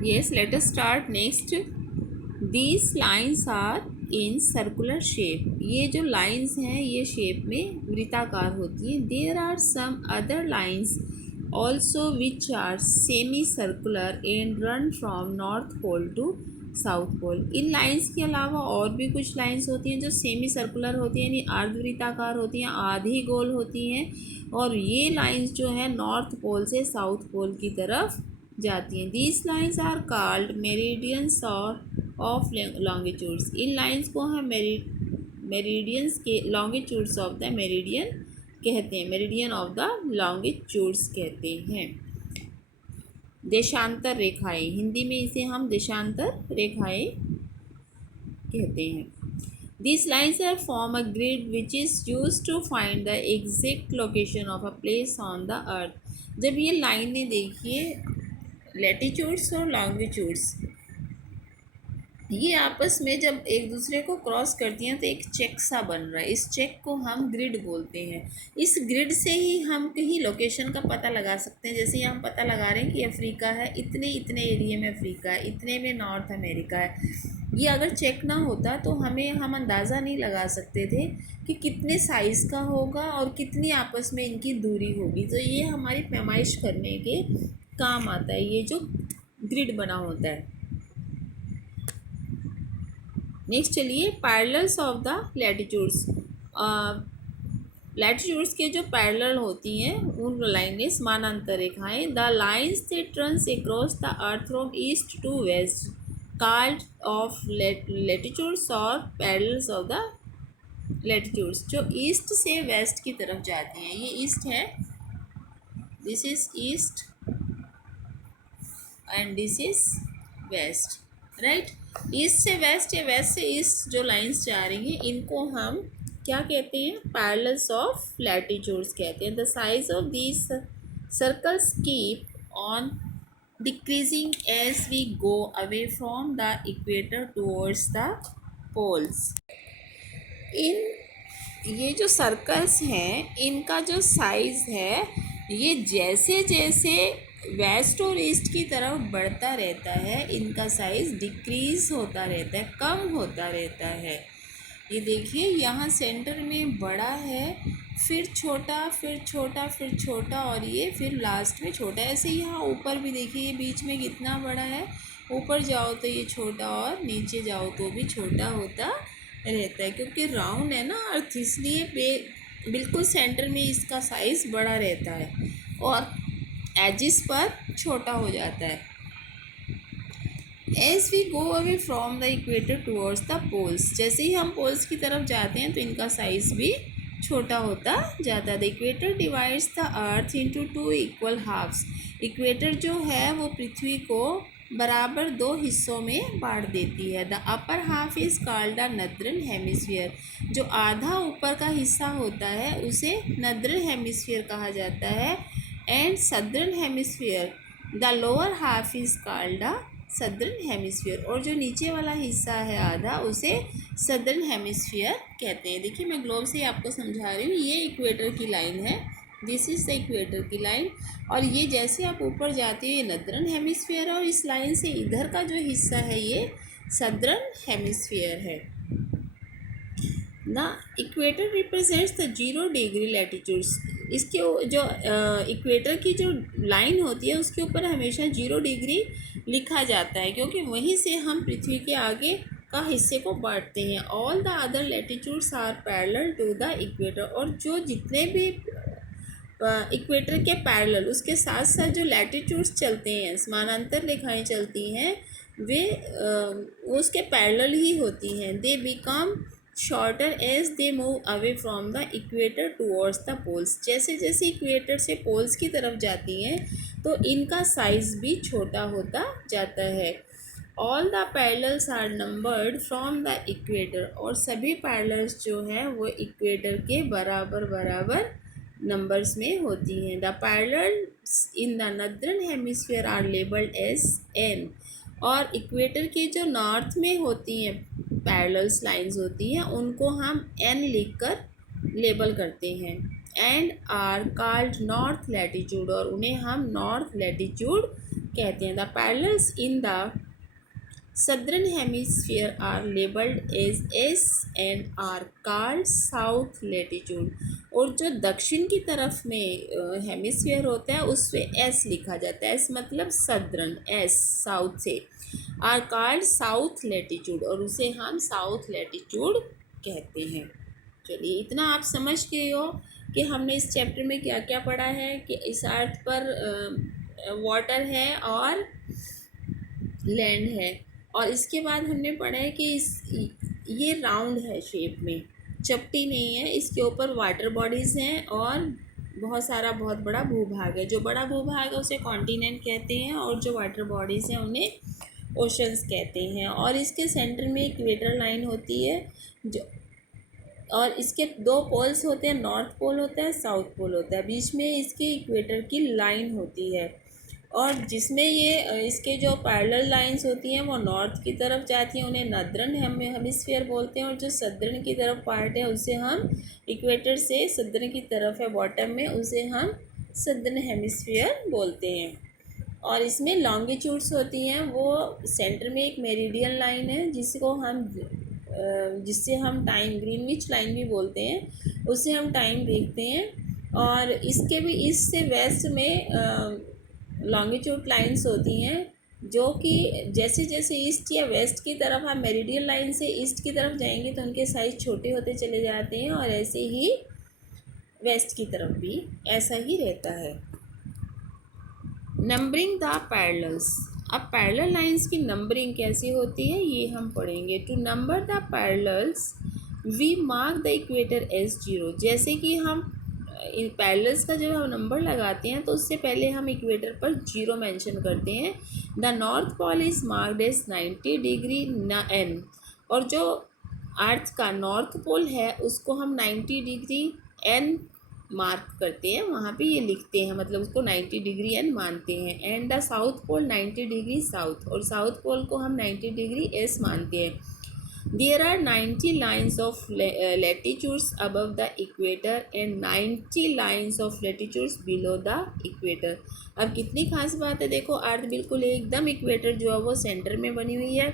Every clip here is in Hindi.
Yes, let us start next. These lines are in circular shape. ये जो lines हैं ये shape में वृत्ताकार होती हैं. There are some other lines also which are semi-circular and run from North Pole to south pole. इन लाइंस के अलावा और भी कुछ लाइंस होती हैं जो सेमी सर्कुलर होती हैं, यानी अर्धवृत्ताकार होती हैं, आधी गोल होती हैं, और ये लाइंस जो है नॉर्थ पोल से साउथ पोल की तरफ जाती हैं. These lines are called meridians of longitudes. इन लाइंस को हम मेरिडियंस के लॉन्गिट्यूड्स ऑफ द मेरिडियन कहते हैं, मेरिडियन ऑफ द लॉन्गिट्यूड्स कहते हैं. देशांतर रेखाएं, हिंदी में इसे हम देशांतर रेखाएं कहते हैं. These lines are form a grid which is used to find the exact location of a place on the earth. जब ये लाइनें देखिए लैटिट्यूड्स और लॉन्गिट्यूड्स, ये आपस में जब एक दूसरे को क्रॉस करती हैं तो एक चेक सा बन रहा है. इस चेक को हम ग्रिड बोलते हैं. इस ग्रिड से ही हम कहीं लोकेशन का पता लगा सकते हैं. जैसे हम पता लगा रहे हैं कि अफ्रीका है, इतने इतने एरिया में अफ्रीका है, इतने में नॉर्थ अमेरिका है. ये अगर चेक ना होता तो हम अंदाज़ा नहीं लगा सकते थे कि कितने साइज़ का होगा और कितनी आपस में इनकी दूरी होगी. तो ये हमारी पैमाइश करने के काम आता है, ये जो ग्रिड बना होता है. नेक्स्ट चलिए parallels of the latitudes. Latitudes के जो पैरेलल होती हैं उन लाइनें समानांतर रेखाएं. The lines that runs across the earth from east to west called of latitudes और पैरेलल्स ऑफ द लैटिट्यूड्स. जो ईस्ट से वेस्ट की तरफ जाती हैं, ये ईस्ट है, this is east and this is west, right. East से वेस्ट या वेस्ट से ईस्ट जो लाइंस जा रही हैं इनको हम क्या कहते हैं, पैरेलल्स ऑफ लैटिट्यूड्स कहते हैं. The size of these circles keep on decreasing as we go away from the equator towards the poles. ये जो सर्कल्स हैं इनका जो साइज़ है ये जैसे जैसे वेस्ट और ईस्ट की तरफ बढ़ता रहता है इनका साइज़ डिक्रीज़ होता रहता है, कम होता रहता है. ये देखिए यहाँ सेंटर में बड़ा है, फिर छोटा, फिर छोटा, फिर छोटा, और ये फिर लास्ट में छोटा. ऐसे यहाँ ऊपर भी देखिए ये बीच में कितना बड़ा है, ऊपर जाओ तो ये छोटा और नीचे जाओ तो भी छोटा होता रहता है. क्योंकि राउंड है ना अर्थ, इसलिए बिल्कुल सेंटर में इसका साइज़ बड़ा रहता है और एजिस पर छोटा हो जाता है. As we go away from the equator towards the poles, जैसे ही हम पोल्स की तरफ जाते हैं तो इनका साइज़ भी छोटा होता जाता है. The equator divides the earth into two equal halves. Equator जो है वो पृथ्वी को बराबर दो हिस्सों में बांट देती है. The upper half is called the नदरन hemisphere. जो आधा ऊपर का हिस्सा होता है उसे नदरन हेमिस्फीयर कहा जाता है. And southern hemisphere the lower half is called the southern hemisphere. और जो नीचे वाला हिस्सा है आधा उसे सदर्न हेमिस्फीयर कहते हैं. देखिए मैं ग्लोब से आपको समझा रही हूँ. ये इक्वेटर की लाइन है, दिस इज़ द इक्वेटर की लाइन, और ये जैसे आप ऊपर जाते हो ये नदर्न हेमिस्फीयर है और इस लाइन से इधर का जो हिस्सा है ये सदर्न हेमिस्फीयर है. The equator represents the 0 degree latitudes. इसके जो इक्वेटर की जो लाइन होती है उसके ऊपर हमेशा 0 डिग्री लिखा जाता है क्योंकि वहीं से हम पृथ्वी के आगे का हिस्से को बांटते हैं. All the other latitudes are parallel to the equator. और जो जितने भी इक्वेटर के पैरेलल उसके साथ साथ जो लैटिट्यूड्स चलते हैं, समानांतर रेखाएं चलती हैं, वे उसके पैरेलल ही होती हैं. They become shorter as they move away from the equator towards the poles. जैसे जैसे इक्वेटर से पोल्स की तरफ जाती हैं तो इनका साइज़ भी छोटा होता जाता है. All the parallels are numbered from the equator. और सभी पैरेलल्स जो हैं वो इक्वेटर के बराबर बराबर नंबर्स में होती हैं. The parallels in the northern hemisphere are labelled as N. और इक्वेटर के जो नॉर्थ में होती हैं पैरेलल्स लाइंस होती हैं उनको हम एन लिखकर लेबल करते हैं. And are called north latitude. और उन्हें हम नॉर्थ लैटिट्यूड कहते हैं। The parallels in the southern hemisphere are labelled as S and are called south latitude. और जो दक्षिण की तरफ में हेमिस्फीयर होता है उस पर एस लिखा जाता है। एस मतलब सदर्न, एस साउथ से, आर कॉल्ड साउथ लैटिट्यूड, और उसे हम साउथ लैटिट्यूड कहते हैं। चलिए इतना आप समझ गए हो कि हमने इस चैप्टर में क्या क्या पढ़ा है कि इस अर्थ पर वाटर है और लैंड है। और इसके बाद हमने पढ़ा है कि ये राउंड है शेप में, चपटी नहीं है, इसके ऊपर वाटर बॉडीज़ हैं और बहुत बड़ा भूभाग है। जो बड़ा भूभाग है उसे कॉन्टिनेंट कहते हैं और जो वाटर बॉडीज़ हैं उन्हें ओशंस कहते हैं। और इसके सेंटर में इक्वेटर लाइन होती है जो, और इसके दो पोल्स होते हैं, नॉर्थ पोल होता है, साउथ पोल होता है, बीच में इसके इक्वेटर की लाइन होती है। और जिसमें ये इसके जो पैरेलल लाइंस होती हैं वो नॉर्थ की तरफ जाती हैं, उन्हें नर्दर्न हेमिस्फीयर बोलते हैं। और जो सदर्न की तरफ पार्ट है उसे हम इक्वेटर से सदर्न की तरफ है बॉटम में, उसे हम सदर्न हेमिस्फीयर बोलते हैं। और इसमें लॉन्गिट्यूड्स होती हैं, वो सेंटर में एक मेरिडियन लाइन है जिससे हम टाइम, ग्रीनविच लाइन भी बोलते हैं, उससे हम टाइम देखते हैं। और इसके भी ईस्ट से वेस्ट में लॉन्गिट्यूड लाइंस होती हैं, जो कि जैसे जैसे ईस्ट या वेस्ट की तरफ हम मेरिडियन लाइन से ईस्ट की तरफ जाएंगे तो उनके साइज छोटे होते चले जाते हैं, और ऐसे ही वेस्ट की तरफ भी ऐसा ही रहता है। Numbering the parallels. अब पैरेलल लाइंस की नंबरिंग कैसे होती है ये हम पढ़ेंगे। To number the parallels we mark the equator as 0। जैसे कि हम पैरेलल्स का जब हम नंबर लगाते हैं तो उससे पहले हम इक्वेटर पर 0 मेंशन करते हैं। The north pole is marked as 90 degree n। और जो अर्थ का नॉर्थ पोल है उसको हम 90 डिग्री n मार्क करते हैं, वहाँ पे ये लिखते हैं, मतलब उसको 90 डिग्री n मानते हैं। And the south pole 90 degree south, और साउथ पोल को हम 90 डिग्री s मानते हैं। There are 90 lines of latitudes above the equator and 90 lines of latitudes below the equator। अब कितनी खास बात है, देखो अर्थ बिल्कुल एकदम इक्वेटर जो है वो सेंटर में बनी हुई है।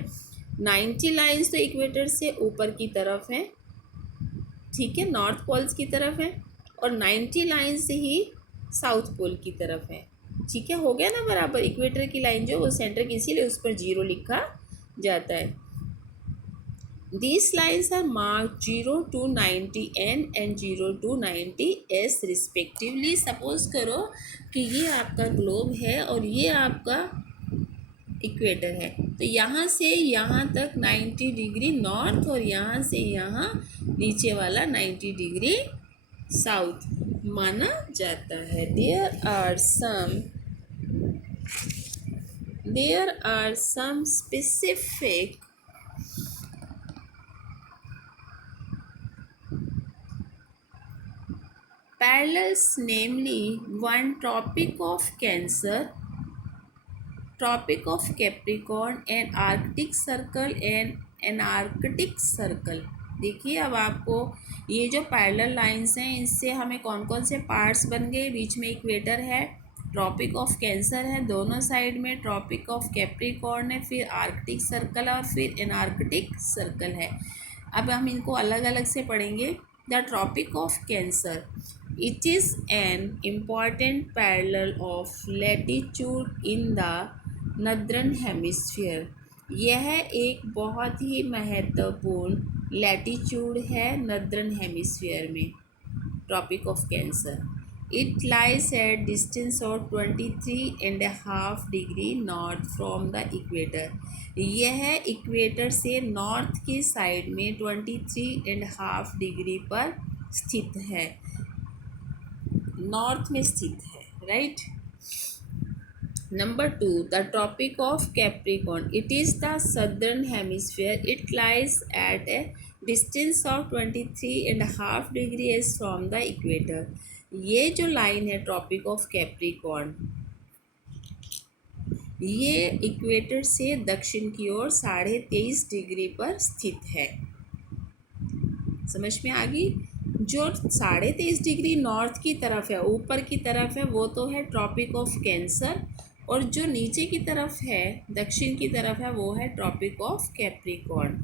90 लाइन्स तो इक्वेटर से ऊपर की तरफ हैं, ठीक है, नॉर्थ पोल्स की तरफ है, और 90 लाइन्स ही साउथ पोल की तरफ है। ठीक है, हो गया ना बराबर। इक्वेटर की लाइन जो वो सेंटर की, इसीलिए उस पर 0 लिखा जाता है। These lines are marked 0 to 90 n and 0 to 90 s respectively। Suppose करो कि ये आपका ग्लोब है और ये आपका इक्वेटर है, तो यहाँ से यहाँ तक 90 डिग्री नॉर्थ और यहाँ से यहाँ नीचे वाला 90 डिग्री साउथ माना जाता है। There are some specific parallels, namely one Tropic of Cancer, Tropic of Capricorn, and Arctic Circle and Antarctic Circle। देखिए अब आपको ये जो पैरेलल लाइंस हैं इससे हमें कौन कौन से पार्ट्स बन गए। बीच में इक्वेटर है, ट्रॉपिक ऑफ कैंसर है, दोनों साइड में ट्रॉपिक ऑफ कैप्रिकॉर्न है, फिर आर्कटिक सर्कल और फिर एनार्कटिक सर्कल है। अब हम इनको अलग अलग से पढ़ेंगे। The tropic of cancer, it is an important parallel of latitude in the northern hemisphere. यह एक बहुत ही महत्वपूर्ण लैटिट्यूड है नर्दर्न हेमिस्फीयर में, tropic of cancer. It lies at distance of 23.5 degree north from the equator. यह इक्वेटर से नॉर्थ की साइड में 23.5 डिग्री पर स्थित है, नॉर्थ में स्थित है, right. Number 2, the Tropic of Capricorn. It is the southern hemisphere. It lies at a distance of 23.5 degrees from the equator। ये जो लाइन है ट्रॉपिक ऑफ कैप्रिकॉर्न, ये इक्वेटर से दक्षिण की ओर 23.5 डिग्री पर स्थित है। समझ में आ गई। जो 23.5 डिग्री नॉर्थ की तरफ है, ऊपर की तरफ है, वो तो है ट्रॉपिक ऑफ कैंसर, और जो नीचे की तरफ है, दक्षिण की तरफ है, वो है tropic of capricorn.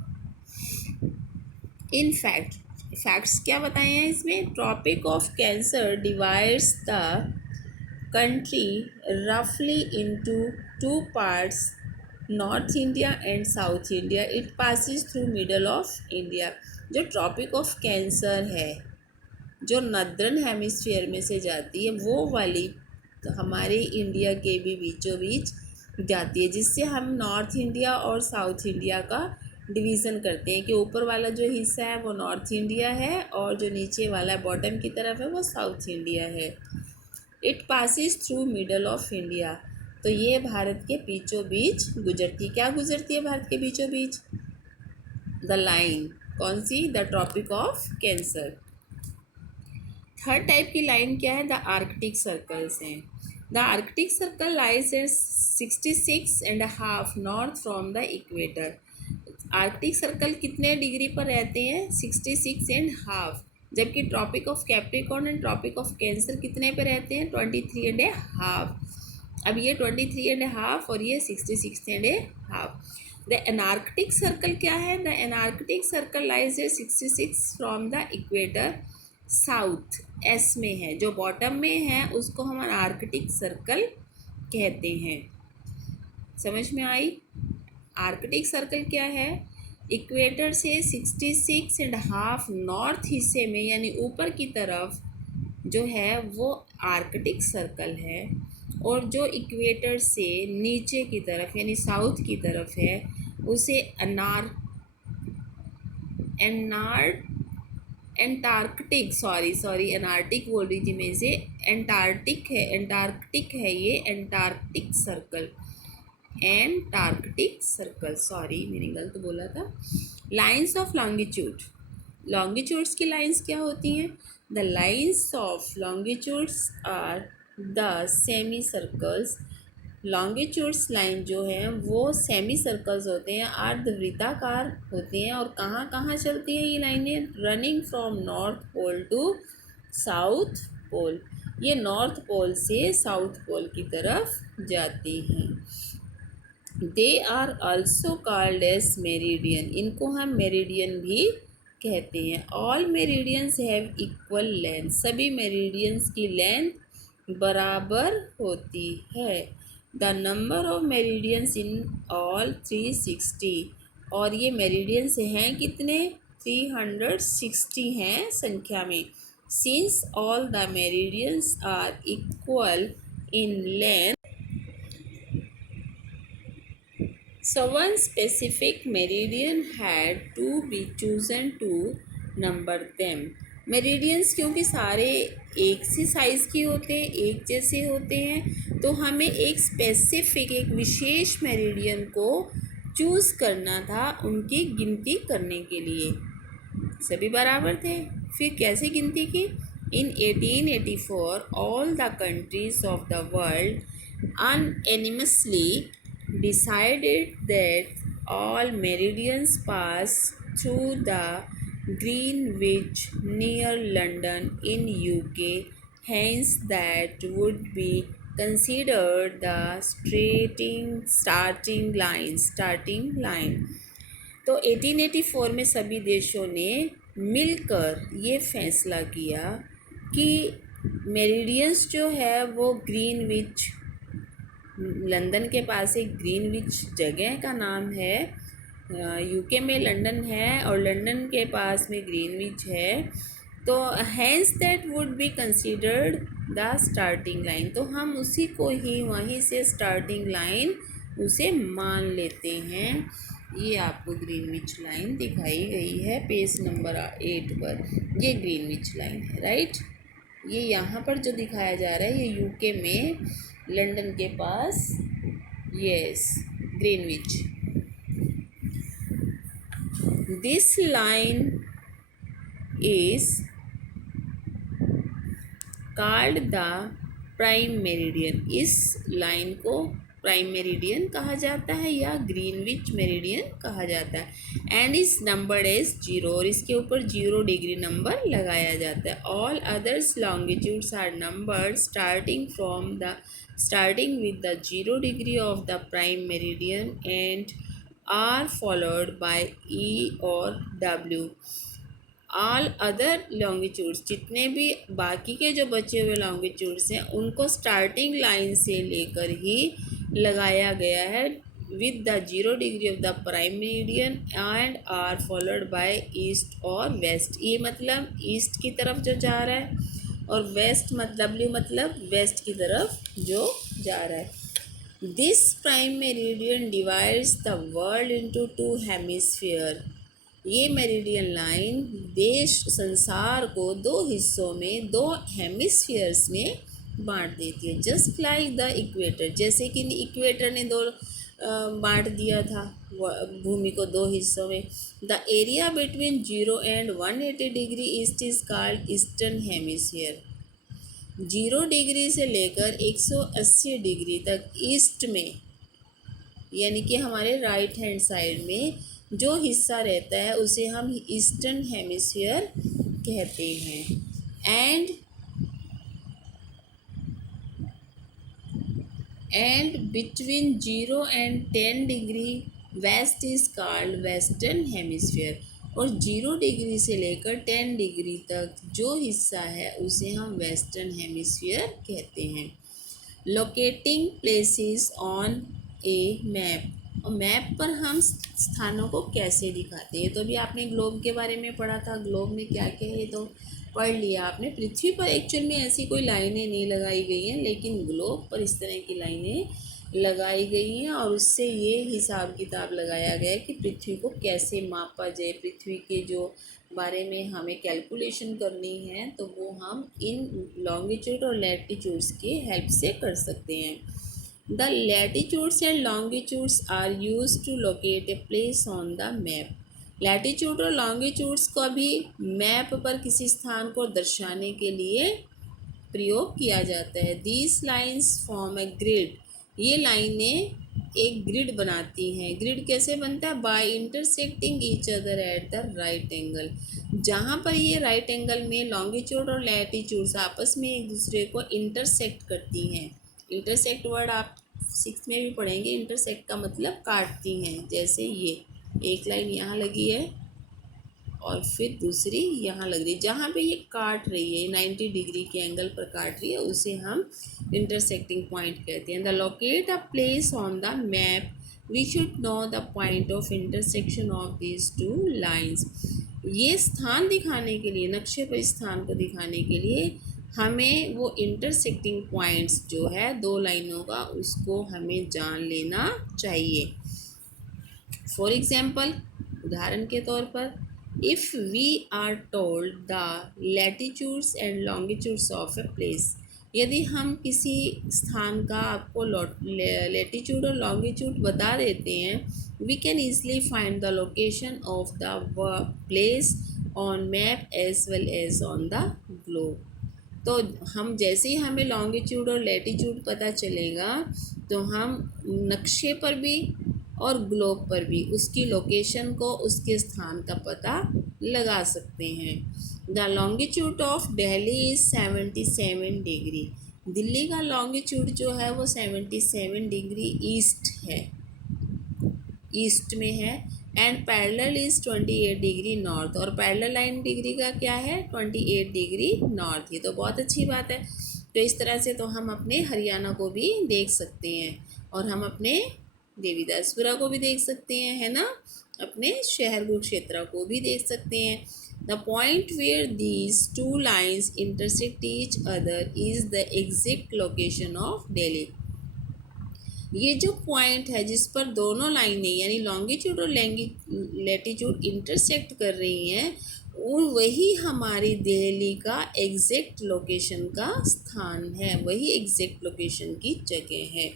In facts क्या बताए हैं इसमें? Tropic of cancer divides the country roughly into two parts, North India and South India. It passes through middle of India. जो ट्रॉपिक ऑफ कैंसर है, जो नर्दर्न हेमिस्फीयर में से जाती है, वो वाली हमारे इंडिया के भी बीचों बीच जाती है, जिससे हम नॉर्थ इंडिया और साउथ इंडिया का डिवीज़न करते हैं कि ऊपर वाला जो हिस्सा है वो नॉर्थ इंडिया है और जो नीचे वाला बॉटम की तरफ है वो साउथ इंडिया है। It passes through middle of India. तो ये भारत के बीचों बीच गुजरती, क्या गुजरती है भारत के बीचों बीच? The line. कौन सी? The tropic of Cancer. Third type की लाइन क्या है? द आर्कटिक सर्कल्स हैं। The Arctic Circle lies at 66.5 north from the equator. Arctic Circle कितने डिग्री पर रहते हैं? 66.5। जबकि Tropic of Capricorn and Tropic of Cancer कितने पे रहते हैं? 23.5। अब ये 23.5 और ये 66.5। द एनार्कटिक सर्कल क्या है? The Antarctic Circle lies at 66 from the equator south, S में है। जो बॉटम में है उसको हम आर्कटिक सर्कल कहते हैं। समझ में आई? आर्कटिक सर्कल क्या है? इक्वेटर से 66.5 नॉर्थ हिस्से में यानी ऊपर की तरफ जो है वो आर्कटिक सर्कल है, और जो इक्वेटर से नीचे की तरफ यानी साउथ की तरफ है उसे एंटार्कटिक, सॉरी एनार्टिक बोल रही थी मैं इसे, एंटार्कटिक है ये antarctic circle, antarctic circle, sorry मैंने गलत बोला था। Lines of longitude. लॉन्गिट्यूड्स की लाइंस क्या होती हैं? The lines of longitudes are the semi circles. Longitudes line जो है वो सेमी सर्कल्स होते हैं, अर्धवृत्ताकार होते हैं। और कहाँ कहाँ चलती हैं ये लाइनें? Running from north pole to south pole. ये नॉर्थ पोल से साउथ पोल की तरफ जाती हैं। They are also called as meridian. इनको हम मेरिडियन भी कहते हैं। All meridians have equal length. सभी मेरिडियंस की लेंथ बराबर होती है। The number of meridians in all 360। और ये मेरिडियंस हैं कितने? 360 हैं संख्या में। Since all the meridians are equal in length, so one specific meridian had to be chosen to number them. Meridians क्योंकि सारे एक सी साइज़ की होते हैं, एक जैसे होते हैं, तो हमें एक स्पेसिफिक, एक विशेष मेरिडियन को चूज़ करना था उनकी गिनती करने के लिए। सभी बराबर थे। फिर कैसे गिनती की? इन 1884 all the countries of the world unanimously decided that all meridians pass through the Greenwich near London in UK, hence that would be considered the starting line। तो 1884 में सभी देशों ने मिलकर ये फैसला किया कि मेरिडियंस जो है वो ग्रीनविच, लंदन के पास एक ग्रीनविच जगह का नाम है, यूके में लंदन है और लंदन के पास में ग्रीनविच है, तो hence that would be considered the starting line. तो हम उसी को ही वहीं से स्टार्टिंग लाइन उसे मान लेते हैं। ये आपको ग्रीनविच लाइन दिखाई गई है पेज नंबर 8 पर। ये ग्रीनविच लाइन है, राइट। ये यहाँ पर जो दिखाया जा रहा है ये यूके में लंदन के पास, yes, Greenwich. This line is called the prime meridian. इस लाइन को प्राइम मेरिडियन कहा जाता है या ग्रीनविच मेरिडियन कहा जाता है। एंड इज नंबर्ड एज 0 और इसके ऊपर 0 डिग्री नंबर लगाया जाता है। All others longitudes are numbered starting with the 0 degree of the prime meridian and are followed by E or W। All other longitudes, जितने भी बाकी के जो बचे हुए लॉन्गिट्यूड्स हैं उनको स्टार्टिंग लाइन से लेकर ही लगाया गया है with the 0 degree of the prime meridian and are followed by east और वेस्ट। ये मतलब ईस्ट की तरफ जो जा रहा है और वेस्ट मतलब वेस्ट की तरफ जो जा रहा है। This prime meridian divides the world into 2 hemisphere. ये मेरिडियन लाइन देश संसार को 2 हिस्सों में 2 हेमिस्फीयर्स में बांट देती है। जस्ट लाइक द इक्वेटर, जैसे कि इक्वेटर ने बांट दिया था भूमि को 2 हिस्सों में। The area between 0 and 180 degree east is called eastern hemisphere. 0 degree से लेकर 180 डिग्री तक ईस्ट में, यानी कि हमारे राइट हैंड साइड में जो हिस्सा रहता है उसे हम ईस्टर्न हेमिस्फीयर कहते हैं। And between 0 and 10 degree west is called western hemisphere. और 0 डिग्री से लेकर 10 डिग्री तक जो हिस्सा है उसे हम वेस्टर्न हेमिस्फीयर कहते हैं। Locating places on A map, और मैप पर हम स्थानों को कैसे दिखाते हैं। तो अभी आपने ग्लोब के बारे में पढ़ा था, ग्लोब में क्या क्या है तो पढ़ लिया आपने। पृथ्वी पर एक्चुअल में ऐसी कोई लाइनें नहीं लगाई गई हैं, लेकिन ग्लोब पर इस तरह की लाइनें लगाई गई हैं और उससे ये हिसाब किताब लगाया गया है कि पृथ्वी को कैसे मापा जाए। पृथ्वी के जो बारे में हमें कैलकुलेशन करनी है तो वो हम इन लॉन्गिट्यूड और लैटिट्यूड्स की हेल्प से कर सकते हैं। The latitudes and longitudes are used to locate a place on the map। Latitude और लॉन्गिट्यूड्स को भी मैप पर किसी स्थान को दर्शाने के लिए प्रयोग किया जाता है। These lines form a grid। ये लाइनें एक ग्रिड बनाती हैं। ग्रिड कैसे बनता है? By intersecting each other at the right angle. जहाँ पर ये राइट एंगल में लॉन्गिट्यूड और लैटिट्यूड्स आपस में एक दूसरे को इंटरसेक्ट करती हैं। इंटरसेक्ट वर्ड आप 6th में भी पढ़ेंगे। इंटरसेक्ट का मतलब काटती हैं। जैसे ये एक लाइन यहाँ लगी है और फिर दूसरी यहाँ लग रही है, जहाँ पे ये काट रही है 90 डिग्री के एंगल पर काट रही है उसे हम इंटरसेक्टिंग पॉइंट कहते हैं। The locate a place on the map we should know the point of intersection of these 2 lines. ये स्थान दिखाने के लिए, नक्शे पर स्थान को दिखाने के लिए हमें वो इंटरसेक्टिंग पॉइंट्स जो है 2 लाइनों का उसको हमें जान लेना चाहिए। फॉर एग्जाम्पल, उदाहरण के तौर पर, if we are told the latitudes and longitudes of a place, यदि हम किसी स्थान का आपको लैटिट्यूड और लॉन्गिट्यूड बता देते हैं, we can easily find the location of the place on map as well as on the globe. तो हम जैसे ही हमें लॉन्गिट्यूड और लैटिट्यूड पता चलेगा तो हम नक्शे पर भी और ग्लोब पर भी उसकी लोकेशन को, उसके स्थान का पता लगा सकते हैं। The longitude of Delhi is 77 degree. Delhi का लॉन्गिट्यूड जो है वो 77 डिग्री ईस्ट है, ईस्ट में है। And parallel is 28 degree north, और पैरेलल लाइन डिग्री का क्या है? 28 डिग्री नॉर्थ। ये तो बहुत अच्छी बात है। तो इस तरह से तो हम अपने हरियाणा को भी देख सकते हैं और हम अपने देवीदासपुरा को भी देख सकते हैं, है ना, अपने शहर कुरुक्षेत्र को भी देख सकते हैं। The point where these 2 lines intersect each other is the exact location of Delhi. ये जो पॉइंट है जिस पर दोनों लाइनें यानी लॉन्गिट्यूड और लैटिट्यूड इंटरसेक्ट कर रही हैं, और वही हमारी दिल्ली का एग्जैक्ट लोकेशन का स्थान है, वही एग्जैक्ट लोकेशन की जगह है।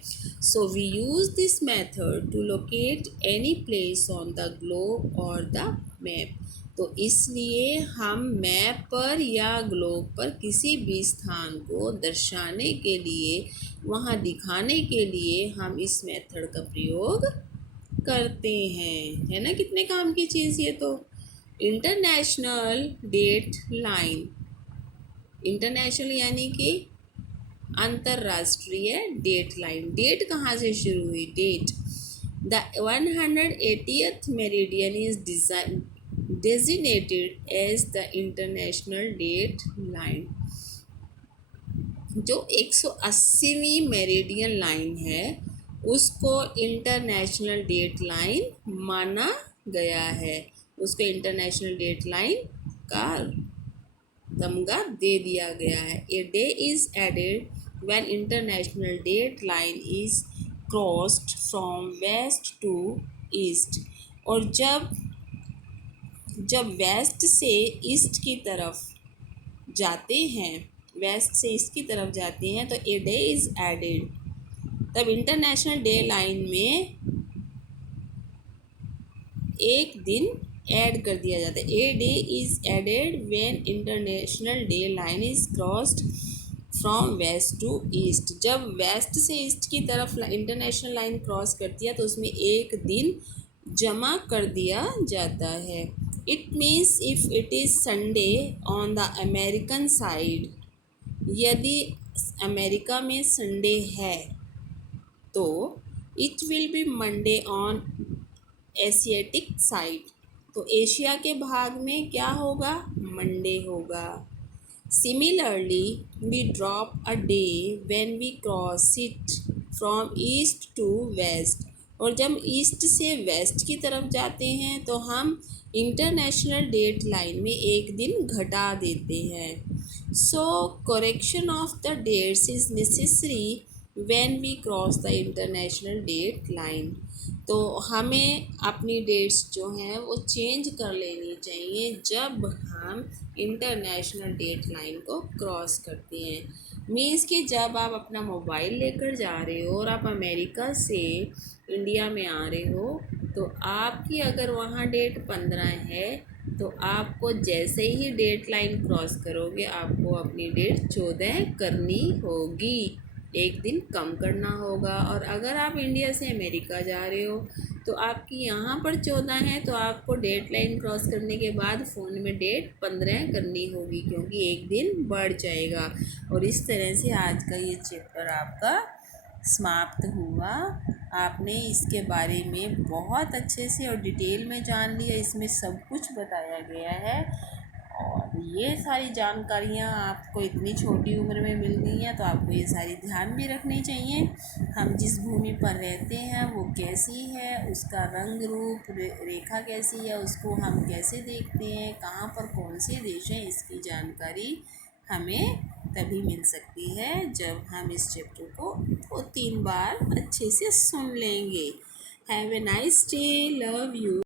So we use this method to locate any place on the globe और द मैप। तो इसलिए हम मैप पर या ग्लोब पर किसी भी स्थान को दर्शाने के लिए, वहाँ दिखाने के लिए हम इस मेथड का प्रयोग करते हैं। है ना, कितने काम की चीज़ ये तो। इंटरनेशनल डेट लाइन, इंटरनेशनल यानी कि अंतर्राष्ट्रीय डेट लाइन। डेट कहाँ से शुरू हुई? Date the 180th meridian is designated as the international date line। जो 180वीं मेरिडियन लाइन है उसको इंटरनेशनल डेट लाइन माना गया है, उसको इंटरनेशनल डेट लाइन का तमगा दे दिया गया है। A day is added when international date line is crossed from west to east. और जब वेस्ट से ईस्ट की तरफ जाते हैं, वेस्ट से ईस्ट की तरफ जाते हैं तो ए डे इज एडेड, तब इंटरनेशनल डे लाइन में एक दिन ऐड कर दिया जाता है। A day is added when international day line is crossed from west to east. जब वेस्ट से ईस्ट की तरफ इंटरनेशनल लाइन क्रॉस करती है तो उसमें एक दिन जमा कर दिया जाता है। It means if it is Sunday on the American side, यदि अमेरिका में संडे है तो it will be Monday on Asiatic side, तो एशिया के भाग में क्या होगा? मंडे होगा। Similarly we drop a day when we cross it from east to west. और जब ईस्ट से वेस्ट की तरफ जाते हैं तो हम इंटरनेशनल डेट लाइन में एक दिन घटा देते हैं। So correction of the dates is necessary when we cross the international date line. तो हमें अपनी डेट्स जो हैं वो चेंज कर लेनी चाहिए जब हम इंटरनेशनल डेट लाइन को क्रॉस करते हैं। मीन्स कि जब आप अपना मोबाइल लेकर जा रहे हो और आप अमेरिका से इंडिया में आ रहे हो तो आपकी अगर वहाँ डेट 15 है तो आपको जैसे ही डेट लाइन क्रॉस करोगे आपको अपनी डेट 14 करनी होगी, एक दिन कम करना होगा। और अगर आप इंडिया से अमेरिका जा रहे हो तो आपकी यहाँ पर 14 है तो आपको डेट लाइन क्रॉस करने के बाद फ़ोन में डेट 15 करनी होगी क्योंकि एक दिन बढ़ जाएगा। और इस तरह से आज का ये चैप्टर आपका समाप्त हुआ। आपने इसके बारे में बहुत अच्छे से और डिटेल में जान लिया, इसमें सब कुछ बताया गया है। और ये सारी जानकारियाँ आपको इतनी छोटी उम्र में मिल गई हैं तो आपको ये सारी ध्यान भी रखनी चाहिए। हम जिस भूमि पर रहते हैं वो कैसी है, उसका रंग रूप रेखा कैसी है, उसको हम कैसे देखते हैं, कहाँ पर कौन से देश हैं, इसकी जानकारी हमें तभी मिल सकती है जब हम इस चैप्टर को 2-3 बार अच्छे से सुन लेंगे। Have a nice day, love you.